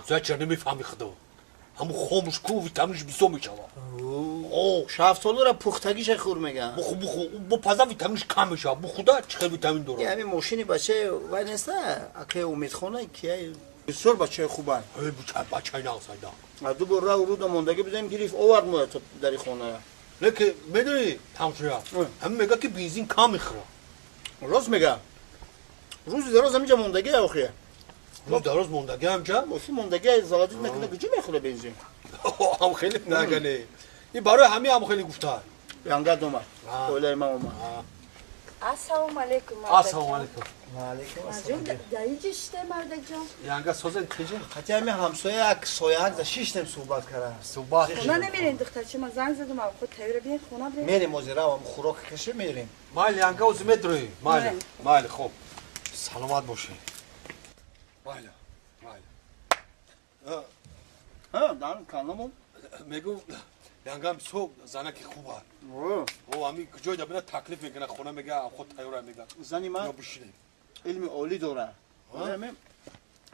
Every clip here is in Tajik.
همسایه چرا نمیفهمی خدا همون خاموش کو ویتامینش بیسو میشوه شفتالو را پختگیش خور میگن با پزا ویتامینش کم میشه بو خدا چه ویتامین داره همین ماشینی بچه وای نیسته اکه امید خونه که بسیار بچه خوبه ای بچه اینا آسایده دو بر رو دا موندگی بزنیم گریف اوورد مو تو در خونه لیکن میدونی همسایه هم میگه که بنزین کم میخوره راست میگه روز دراز همینجا موندگی آخه روز دراز موندگی همجا وقتی موندگی زادی نکنه کجا میخوره بنزین هم خیلی نگنه این برای همه هم خیلی گفته یانگا دوما اوله ما اوما السلام علیکم السلام علیکم علیکم السلام دایی işte مردک جان یانگا سوزن تیجه حتی همین همسایه یک سایه از شیشتم صحبت کرده صبح خونه نمیرین دخترچه من زنگ زدم خود تیوره بیاین خونه بریم میریم وزیرا هم خوراک کشه میریم مال یانگا اوز میدروی مال خوب سلامت باشی مال ها دارم کانمون میگو یانگا صبح زنکی خوبه او همین کجای دبنا تکلیف میکنه خونه میگه خود تیوره میگه زنی یا من بشینیم علم عالی داره همین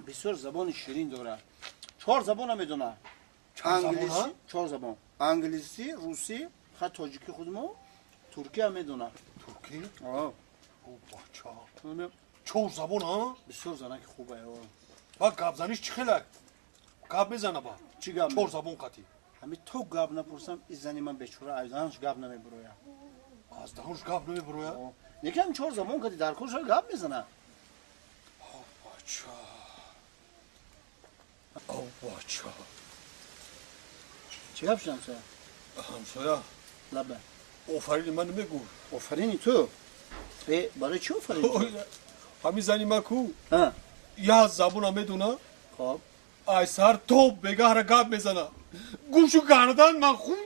بسیار زبان شیرین داره 4 زبان هم میدونه انگلیسی 4 زبان انگلیسی روسی خط تاجیکی خودمو ترکی هم میدونه ترکی آه او بچه همین چور زبون ها بسیار زنک خوبه با گابزنیش چی خیلی گاب میزنه با چی گاب چور زبون قطی همین تو گاب نپرسم این زنی من بیچاره ایزانش گاب نمیبروه از دهانش گاب نمیبروه یکم 4 زبان کدی در کلش گاب میزنه بچه او بچه چی گپ شدم سه همسایه لبه آفرین من نمیگو آفرینی تو برای چی آفرینی تو همین زنی من کو ها یا زبون هم میدونه خب ای سر تو بگه هر گاب میزنه گوشو گردن من خوب